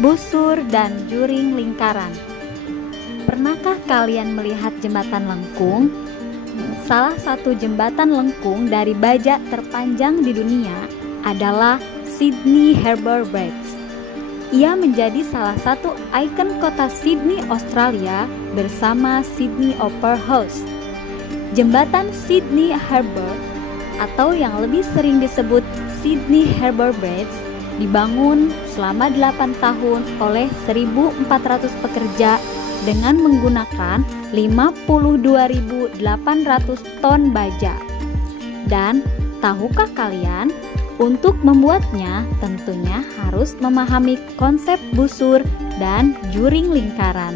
busur dan juring lingkaran. Pernahkah kalian melihat jembatan lengkung? Salah satu jembatan lengkung dari baja terpanjang di dunia adalah Sydney Harbour Bridge. Ia menjadi salah satu ikon kota Sydney, Australia bersama Sydney Opera House. Jembatan Sydney Harbour atau yang lebih sering disebut Sydney Harbour Bridge dibangun selama 8 tahun oleh 1.400 pekerja dengan menggunakan 52.800 ton baja. Dan tahukah kalian, untuk membuatnya tentunya harus memahami konsep busur dan juring lingkaran.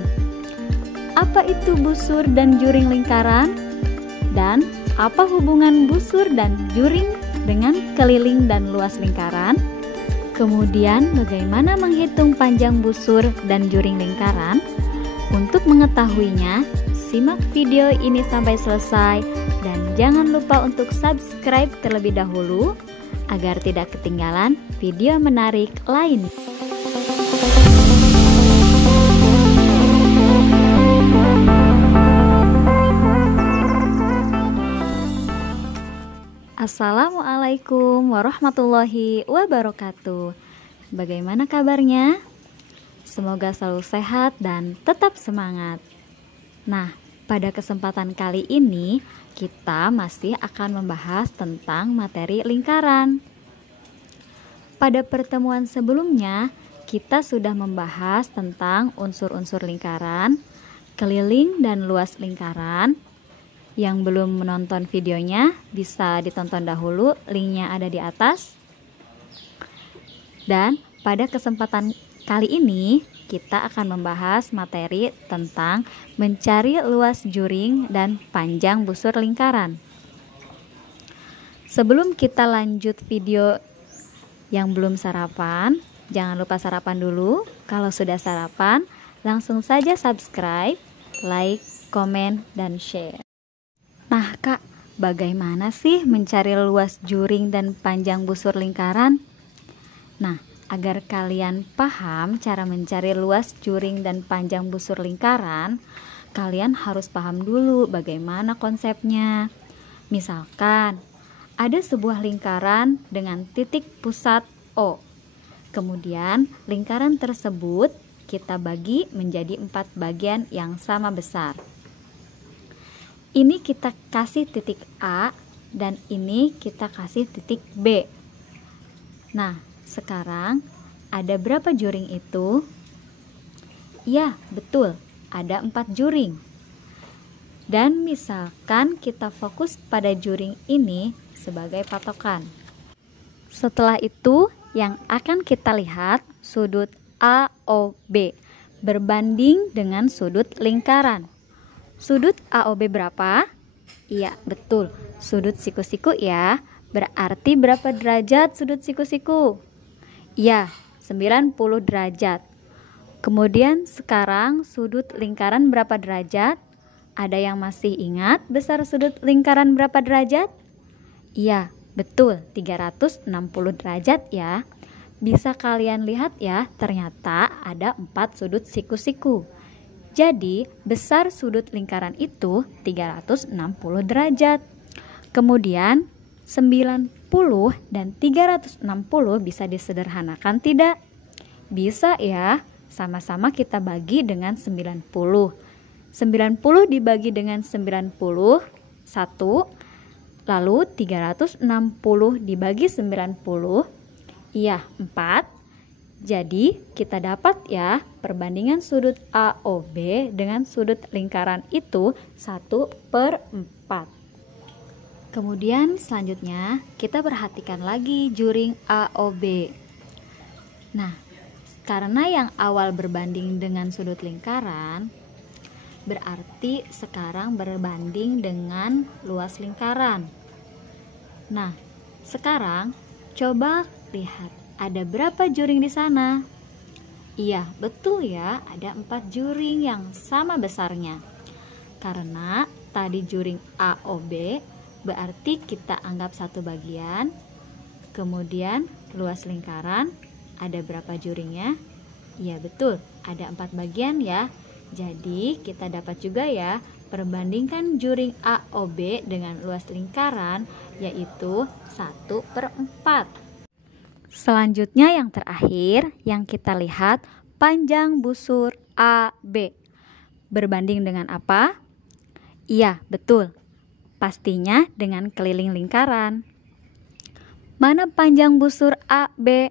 Apa itu busur dan juring lingkaran? Dan apa hubungan busur dan juring dengan keliling dan luas lingkaran? Kemudian bagaimana menghitung panjang busur dan juring lingkaran? Untuk mengetahuinya, simak video ini sampai selesai dan jangan lupa untuk subscribe terlebih dahulu agar tidak ketinggalan video menarik lain. Assalamualaikum warahmatullahi wabarakatuh. Bagaimana kabarnya? Semoga selalu sehat dan tetap semangat. Nah, pada kesempatan kali ini kita masih akan membahas tentang materi lingkaran. Pada pertemuan sebelumnya, kita sudah membahas tentang unsur-unsur lingkaran, keliling dan luas lingkaran. Yang belum menonton videonya bisa ditonton dahulu, linknya ada di atas. Dan pada kesempatan kali ini kita akan membahas materi tentang mencari luas juring dan panjang busur lingkaran. Sebelum kita lanjut video yang belum sarapan, jangan lupa sarapan dulu. Kalau sudah sarapan, langsung saja subscribe, like, komen, dan share. Nah Kak, bagaimana sih mencari luas juring dan panjang busur lingkaran? Nah, agar kalian paham cara mencari luas juring dan panjang busur lingkaran, kalian harus paham dulu bagaimana konsepnya. Misalkan, ada sebuah lingkaran dengan titik pusat O. Kemudian, lingkaran tersebut kita bagi menjadi 4 bagian yang sama besar. Ini kita kasih titik A dan ini kita kasih titik B. Nah, sekarang ada berapa juring itu? Ya, betul, ada 4 juring. Dan misalkan kita fokus pada juring ini sebagai patokan. Setelah itu, yang akan kita lihat sudut AOB berbanding dengan sudut lingkaran. Sudut AOB berapa? Iya, betul, sudut siku-siku ya. Berarti berapa derajat sudut siku-siku? Ya, 90 derajat. Kemudian sekarang sudut lingkaran berapa derajat? Ada yang masih ingat besar sudut lingkaran berapa derajat? Iya, betul, 360 derajat ya. Bisa kalian lihat ya, ternyata ada 4 sudut siku-siku. Jadi, besar sudut lingkaran itu 360 derajat. Kemudian, 90 dan 360 bisa disederhanakan tidak? Bisa ya, sama-sama kita bagi dengan 90. 90 dibagi dengan 90, 1. Lalu 360 dibagi 90, iya 4. Jadi kita dapat ya perbandingan sudut AOB dengan sudut lingkaran itu 1/4. Kemudian selanjutnya kita perhatikan lagi juring AOB. Nah, karena yang awal berbanding dengan sudut lingkaran, berarti sekarang berbanding dengan luas lingkaran. Nah, sekarang coba lihat. Ada berapa juring di sana? Iya, betul ya, ada 4 juring yang sama besarnya. Karena tadi juring AOB berarti kita anggap 1 bagian. Kemudian luas lingkaran ada berapa juringnya? Iya betul, ada 4 bagian ya. Jadi kita dapat juga ya perbandingkan juring AOB dengan luas lingkaran, yaitu 1/4. Selanjutnya yang terakhir yang kita lihat panjang busur AB. Berbanding dengan apa? Iya betul, pastinya dengan keliling lingkaran. Mana panjang busur AB?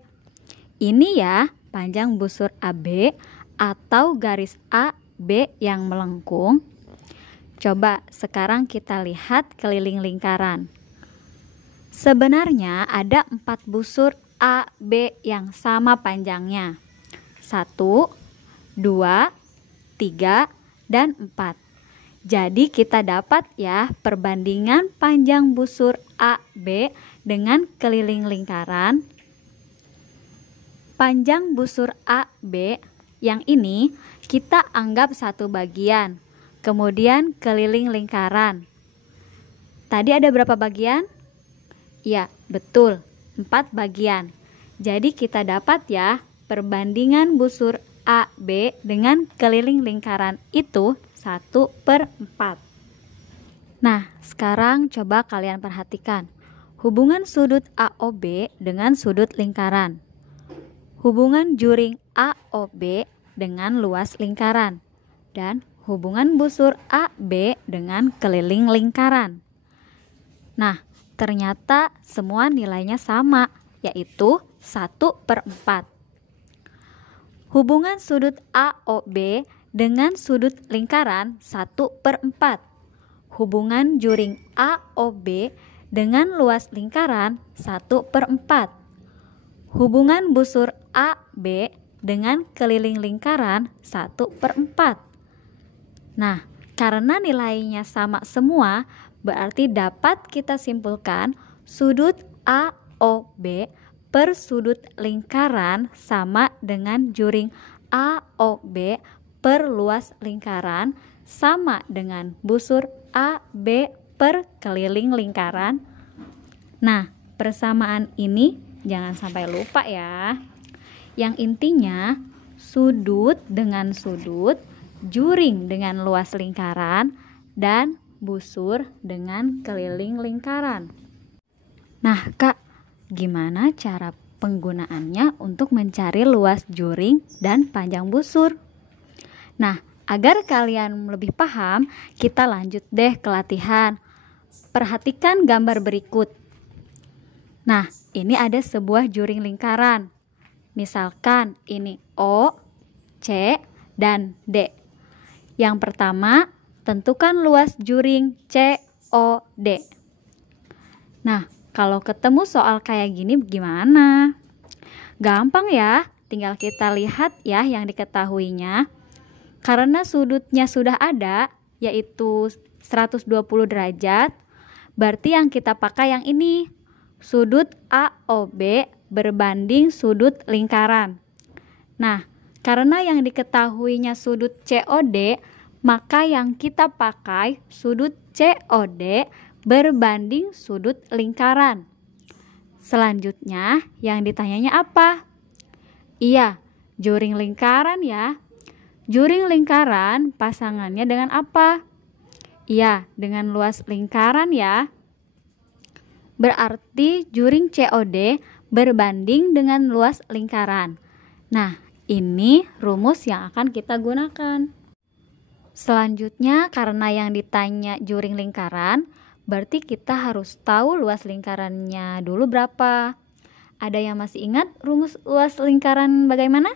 Ini ya panjang busur AB atau garis AB yang melengkung. Coba sekarang kita lihat keliling lingkaran. Sebenarnya ada 4 busur AB yang sama panjangnya. 1, 2, 3, dan 4. Jadi kita dapat ya perbandingan panjang busur AB dengan keliling lingkaran. Panjang busur AB yang ini kita anggap 1 bagian. Kemudian keliling lingkaran. Tadi ada berapa bagian? Ya, betul, 4 bagian. Jadi kita dapat ya perbandingan busur AB dengan keliling lingkaran itu 1/4. Nah, sekarang coba kalian perhatikan hubungan sudut AOB dengan sudut lingkaran. Hubungan juring AOB dengan luas lingkaran. Dan hubungan busur AB dengan keliling lingkaran. Nah, ternyata semua nilainya sama, yaitu 1/4. Hubungan sudut AOB dengan sudut lingkaran 1/4. Hubungan juring AOB dengan luas lingkaran 1/4. Hubungan busur AB dengan keliling lingkaran 1/4. Nah, karena nilainya sama semua, berarti dapat kita simpulkan sudut AOB per sudut lingkaran sama dengan juring AOB per luas lingkaran sama dengan busur AB per keliling lingkaran. Nah, persamaan ini jangan sampai lupa ya. Yang intinya sudut dengan sudut, juring dengan luas lingkaran, dan busur dengan keliling lingkaran. Nah Kak, gimana cara penggunaannya untuk mencari luas juring dan panjang busur? Nah, agar kalian lebih paham, kita lanjut deh ke latihan. Perhatikan gambar berikut. Nah, ini ada sebuah juring lingkaran. Misalkan ini O, C, dan D. Yang pertama, tentukan luas juring COD. Nah, kalau ketemu soal kayak gini gimana? Gampang ya, tinggal kita lihat ya yang diketahuinya. Karena sudutnya sudah ada, yaitu 120 derajat, berarti yang kita pakai yang ini. Sudut AOB berbanding sudut lingkaran. Nah, karena yang diketahuinya sudut COD, maka yang kita pakai sudut COD berbanding sudut lingkaran. Selanjutnya, yang ditanyanya apa? Iya, juring lingkaran ya. Juring lingkaran pasangannya dengan apa? Iya, dengan luas lingkaran ya. Berarti juring COD berbanding dengan luas lingkaran. Nah, ini rumus yang akan kita gunakan. Selanjutnya, karena yang ditanya juring lingkaran, berarti kita harus tahu luas lingkarannya dulu berapa. Ada yang masih ingat rumus luas lingkaran bagaimana?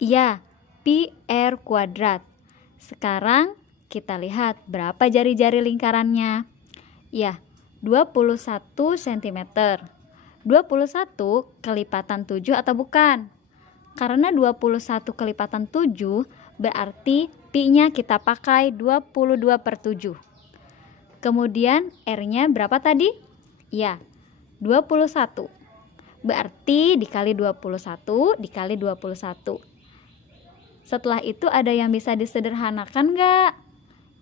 Iya, pi r kuadrat. Sekarang kita lihat berapa jari-jari lingkarannya. Iya, 21 cm. 21 kelipatan 7 atau bukan? Karena 21 kelipatan 7 berarti pi-nya kita pakai 22/7. Kemudian R-nya berapa tadi? Ya, 21. Berarti dikali 21 dikali 21. Setelah itu ada yang bisa disederhanakan nggak?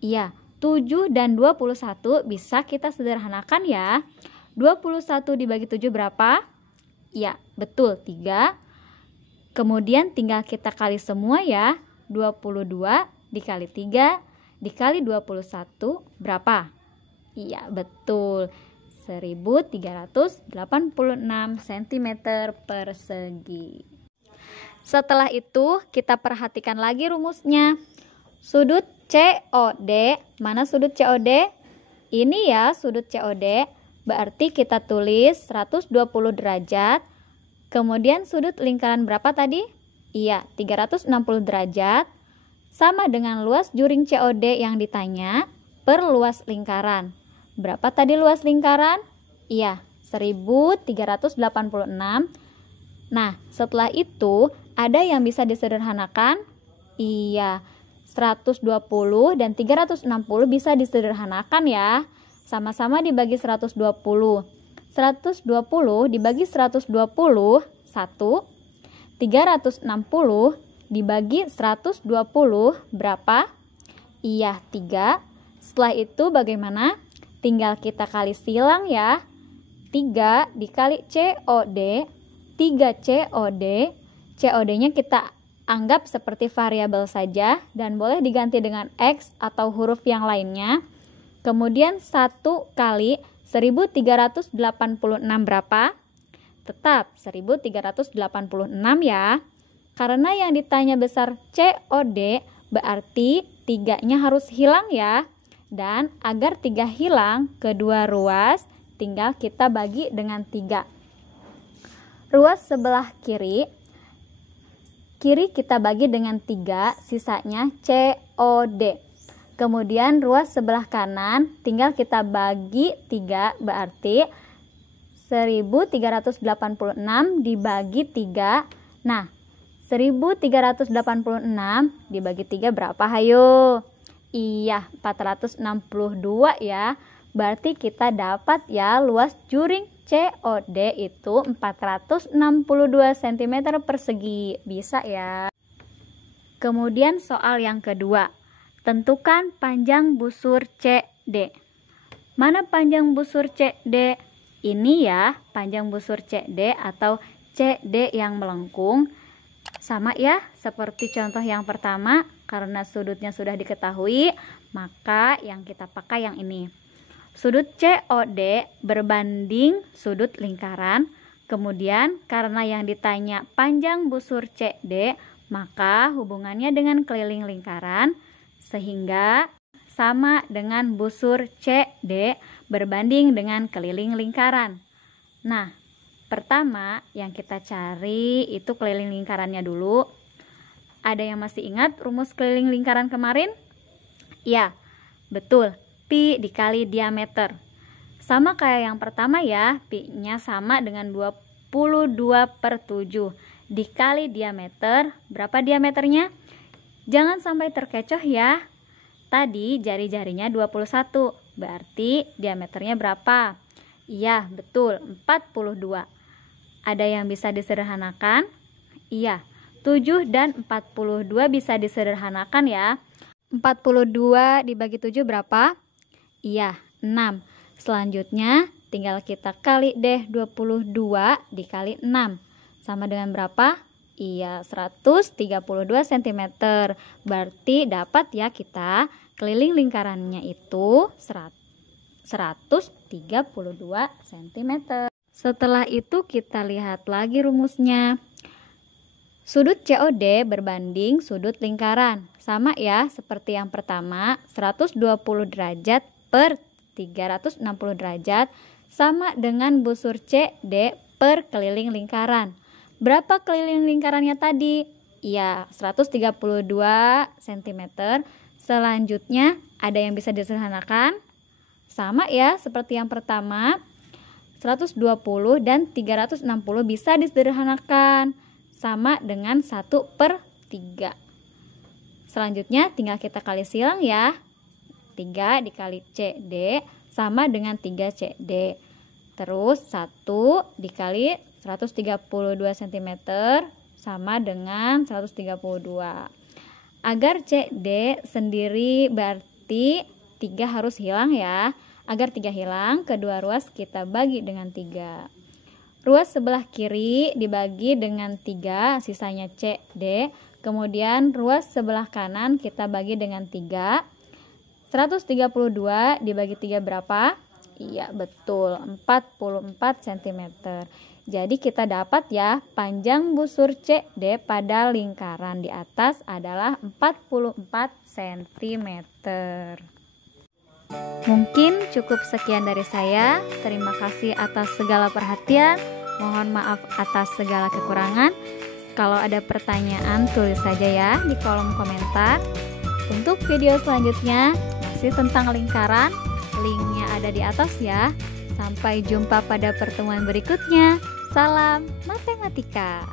Iya, 7 dan 21 bisa kita sederhanakan ya. 21 dibagi 7 berapa? Ya, betul, 3. Kemudian tinggal kita kali semua ya. 22 dikali 3 dikali 21 berapa? Iya, betul. 1386 cm persegi. Setelah itu kita perhatikan lagi rumusnya. Sudut COD, mana sudut COD? Ini ya sudut COD, berarti kita tulis 120 derajat. Kemudian sudut lingkaran berapa tadi? Iya, 360 derajat. Sama dengan luas juring COD yang ditanya per luas lingkaran. Berapa tadi luas lingkaran? Iya, 1386. Nah, setelah itu ada yang bisa disederhanakan? Iya, 120 dan 360 bisa disederhanakan ya. Sama-sama dibagi 120. 120 dibagi 120, 1. 360 dibagi 120 berapa? Iya, 3. Setelah itu bagaimana? Tinggal kita kali silang ya. 3 dikali COD, 3 COD. COD-nya kita anggap seperti variabel saja dan boleh diganti dengan X atau huruf yang lainnya. Kemudian 1 kali 1386 berapa? Tetap 1386 ya. Karena yang ditanya besar COD, berarti 3-nya harus hilang ya. Dan agar 3 hilang, kedua ruas tinggal kita bagi dengan 3. Ruas sebelah kiri kita bagi dengan 3, sisanya COD. Kemudian ruas sebelah kanan tinggal kita bagi 3, berarti 1386 dibagi 3. Nah, 1386 dibagi 3 berapa? Hayo. Iya, 462 ya. Berarti kita dapat ya luas juring COD itu 462 cm persegi. Bisa ya. Kemudian soal yang kedua. Tentukan panjang busur CD. Mana panjang busur CD? Ini ya, panjang busur CD atau CD yang melengkung. Sama ya, seperti contoh yang pertama, karena sudutnya sudah diketahui, maka yang kita pakai yang ini. Sudut COD berbanding sudut lingkaran. Kemudian karena yang ditanya panjang busur CD, maka hubungannya dengan keliling lingkaran, sehingga sama dengan busur CD berbanding dengan keliling lingkaran. Nah, pertama yang kita cari itu keliling lingkarannya dulu. Ada yang masih ingat rumus keliling lingkaran kemarin? Ya, betul. Pi dikali diameter. Sama kayak yang pertama ya, pi-nya sama dengan 22/7 dikali diameter. Berapa diameternya? Jangan sampai terkecoh ya. Tadi jari-jarinya 21, berarti diameternya berapa? Iya, betul, 42. Ada yang bisa disederhanakan? Iya, 7 dan 42 bisa disederhanakan ya. 42 dibagi 7 berapa? Iya, 6. Selanjutnya tinggal kita kali deh 22 dikali 6. Sama dengan berapa? Iya, 132 cm. Berarti dapat ya kita keliling lingkarannya itu 132 cm. Setelah itu kita lihat lagi rumusnya. Sudut COD berbanding sudut lingkaran. Sama ya, seperti yang pertama, 120 derajat per 360 derajat sama dengan busur CD per keliling lingkaran. Berapa keliling lingkarannya tadi? Iya, 132 cm. Selanjutnya, ada yang bisa disederhanakan? Sama ya, seperti yang pertama, 120 dan 360 bisa disederhanakan. Sama dengan 1/3. Selanjutnya, tinggal kita kali silang ya. 3 dikali CD sama dengan 3 CD. Terus 1 dikali 132 cm sama dengan 132. Agar CD sendiri berarti 3 harus hilang ya. Agar 3 hilang, kedua ruas kita bagi dengan 3. Ruas sebelah kiri dibagi dengan 3, sisanya C, D. Kemudian ruas sebelah kanan kita bagi dengan 3. 132 dibagi 3 berapa? Iya, betul, 44 cm. Jadi kita dapat ya, panjang busur CD pada lingkaran di atas adalah 44 cm. Mungkin cukup sekian dari saya. Terima kasih atas segala perhatian. Mohon maaf atas segala kekurangan. Kalau ada pertanyaan tulis saja ya di kolom komentar. Untuk video selanjutnya masih tentang lingkaran, linknya ada di atas ya. Sampai jumpa pada pertemuan berikutnya. Salam matematika.